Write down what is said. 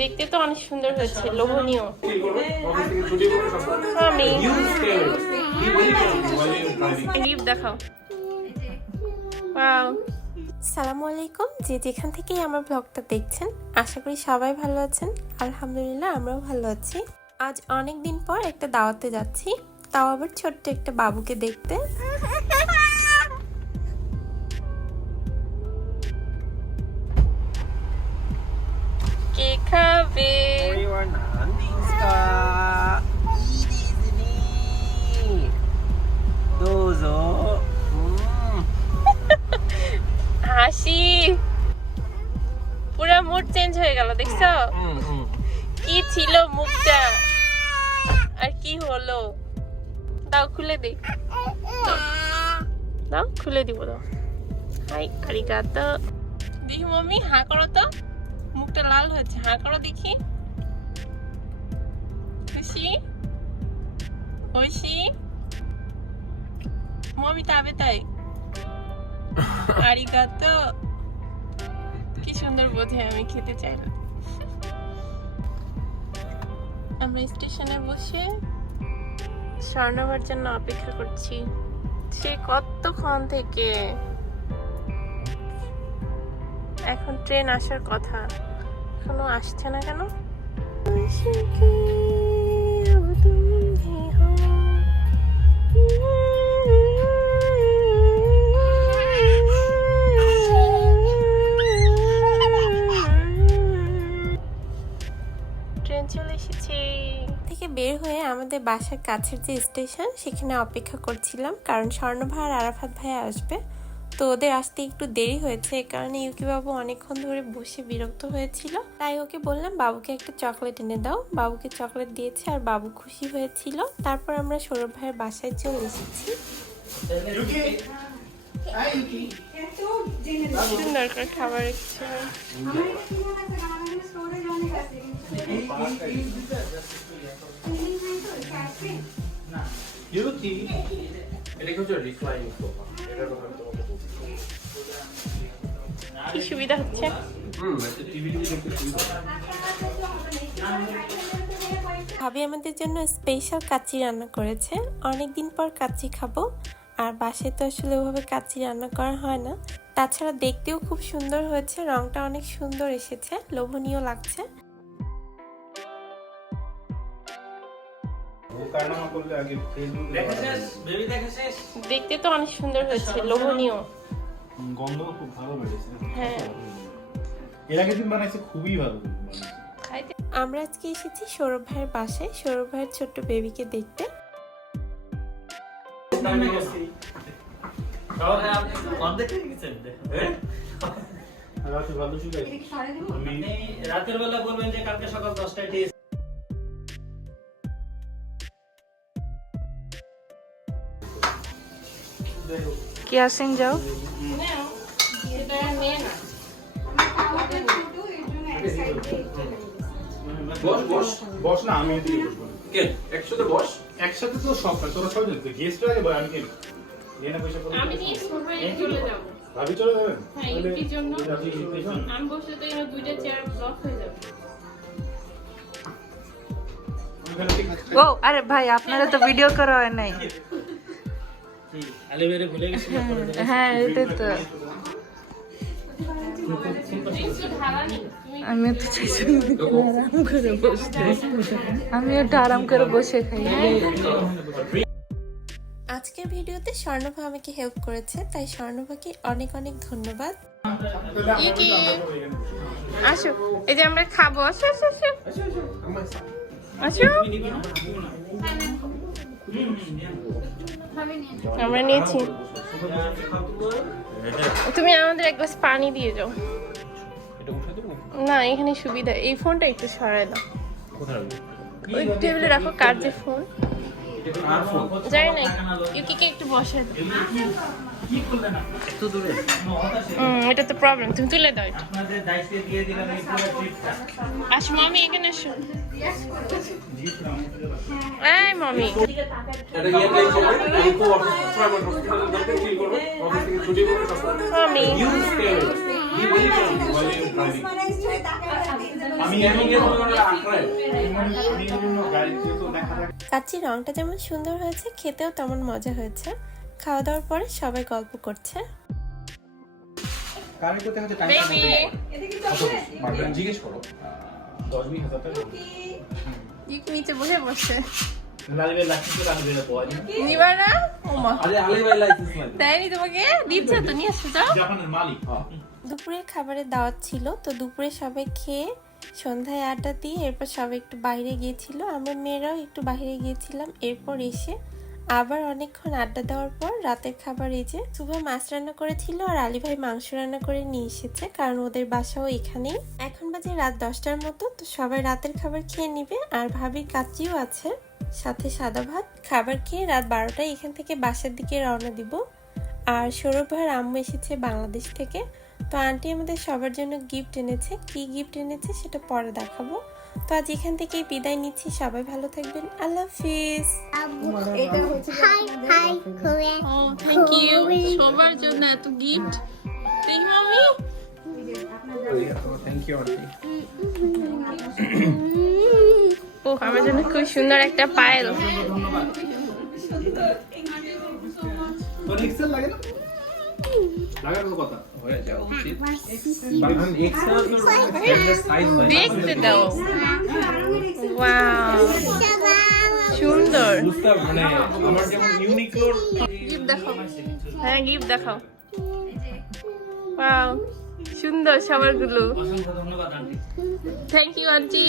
দেখতে তো অনেক সুন্দর হয়েছে লোভনীয়। আমি লিপ দেখাও। ওয়াও সালামু আলাইকুম যে যেখান থেকেই আমার ব্লগটা দেখছেন আশা করি সবাই ভালো আছেন। আলহামদুলিল্লাহ আমরাও ভালো আছি। আজ অনেক দিন পর একটা দাওয়াতে যাচ্ছি তাও আবার ছোট্ট একটা বাবুকে দেখতে। ですかいいですねどうぞうん হাসি পুরো মুড চেঞ্জ হয়ে গেল দেখছো うんうん কি ছিল মুখটা আর কি হলো দাও খুলে দিই দাও খুলে দিব দাও হাই আরিগাতো দেখি মম্মি হাঁ করো তো মুখটা লাল হয়েছে হাঁ করো দেখি খুশি খুশি মম্মি তাবে তাই আরিগাতো কি সুন্দর বোধে আমি খেতে চাইলাম আমরা স্টেশনে বসে স্বর্ণবার জন্য অপেক্ষা করছি সে কতক্ষণ থেকে এখন ট্রেন আসার কথা এখনও আসছে না কেন ট্রেন থেকে বের হয়ে আমাদের বাসার কাছের যে স্টেশন, সেখানে অপেক্ষা করছিলাম, কারণ স্বর্ণভাই আর আরাফাত ভাই আসবে। তো ওদের আসতে একটু দেরি হয়েছে এই কারণে ইউকি বাবু অনেকক্ষণ ধরে বসে বিরক্ত হয়েছিল। তাই ওকে বললাম বাবুকে একটা চকলেট এনে দাও। বাবুকে চকলেট দিয়েছে আর বাবু খুশি হয়েছিল। তারপর আমরা সৌরভ ভাইয়ের বাসায় চলে এসেছি। সুন্দর করে খাবার ইউকি। এটা কি সুবিধা হচ্ছে? ভাবি আমাদের জন্য স্পেশাল কাচ্চি রান্না করেছে। অনেক দিন পর কাচ্চি খাব। আর বাসায় তো আসলে ওভাবে কাচ্চি রান্না করা হয় না। তাছাড়া দেখতেও খুব সুন্দর হয়েছে, রংটা অনেক সুন্দর এসেছে, লোভনীয় লাগছে। দেখতে তো অনেক সুন্দর হয়েছে লোভনীয়। গন্ধ খুব ভালো বেড়েছে। হ্যাঁ। এর আগে দিন বানাইছে খুবই ভালো আমরা আজকে এসেছি সৌরভ ভাইয়ের বাসায়। সৌরভ ভাইয়ের ছোট্ট বেবিকে দেখতে। হয়ে? রাতের বেলা বলবেন যে কালকে সকাল দশটায় টেস্ট কিয়া সিং যাও। বস বস বস না আমি না। কে? একসাথে বস? একসাথে তো সব তোরা ছয়জন তো গেস্ট আগে বল আমি কি এনে পয়সা আমি নিয়ে চলে যাব। ভাবি চলে যাবেন? হ্যাঁ, ইউপির জন্য। আমি বসলে তো এখানে দুইটা চেয়ার ব্লক হয়ে যাবে। ও আরে ভাই আপনারা তো ভিডিও করা হয় নাই। গেছিল হ্যাঁ তো তো আরাম করে বসতে আমি একটু আরাম করে বসে খাই আজকের ভিডিওতে স্বর্ণভা আমাকে হেল্প করেছে, তাই স্বর্ণভাকে অনেক অনেক ধন্যবাদ। আসো, এই যে আমরা খাব, আসো আসো আসো। আসো। আমরা নিয়েছি। তুমি আমাদের এক গ্লাস পানি দিয়ে যাও। না, এখানে সুবিধা, এই ফোনটা একটু সরাই দাও। ওই টেবিলে রাখো, কার যে ফোন জানি না, ইউকিকে একটু বসে এটা তো প্রবলেম তুমি তুলে দাও এটা। আসো, মামি, এখানে এসো এই, মামি। মামি। কাচ্চির রংটা যেমন সুন্দর হয়েছে, খেতেও তেমন মজা হয়েছে। খাওয়া দাওয়ার পরে সবাই গল্প করছে। গাড়ি করতে হচ্ছে টাইম বেবি জিজ্ঞেস করো। দশ বিশ হাজার টাকা নিচে বসে বসে। লালিবের লাইসেন্স তো আমি বেরো নিবা না ওমা। আরে আলি লাইসেন্স নাই দেয়নি তোমাকে? দিচ্ছে তো নিয়ে আসো যাও। জাপানের মালিক দুপুরের খাবারের দাওয়াত ছিল তো দুপুরে সবাই খেয়ে সন্ধ্যায় আড্ডা দিয়ে এরপর সবাই একটু বাইরে গিয়েছিল। আমরা মেয়েরাও একটু বাইরে গিয়েছিলাম এরপর এসে আবার অনেকক্ষণ আড্ডা দেওয়ার পর রাতের খাবার এই যে শুভ মাছ রান্না করেছিল আর আলী ভাই মাংস রান্না করে নিয়ে এসেছে, কারণ ওদের বাসাও এখানেই। এখন বাজে রাত দশটার মতো, তো সবাই রাতের খাবার খেয়ে নিবে আর ভাবির কাচ্চিও আছে, সাথে সাদা ভাত। খাবার খেয়ে রাত বারোটায় এখান থেকে বাসার দিকে রওনা দিব। আর সৌরভ ভাইয়ের আম্মু এসেছে বাংলাদেশ থেকে, তো আন্টি আমাদের সবার জন্য গিফট এনেছে। কি গিফট এনেছে সেটা পরে দেখাবো। তো আজ এখান থেকে বিদায় নিচ্ছি। সবাই ভালো থাকবেন। আল্লাহ হাফিজ। থ্যাংক ইউ সবার জন্য এত গিফট থ্যাংক মামি থ্যাংক ইউ আন্টি ও আমার জন্য খুব সুন্দর একটা পায়েল না? লাগার কথা। হয়ে উচিত দেখতে দাও। ওয়াও সুন্দর। মানে আমার যেমন ইউনিক্লোর গিফট দেখাও। হ্যাঁ গিফট দেখাও। ওয়াও সুন্দর সবারগুলো। অসংখ্য থ্যাংক ইউ আন্টি।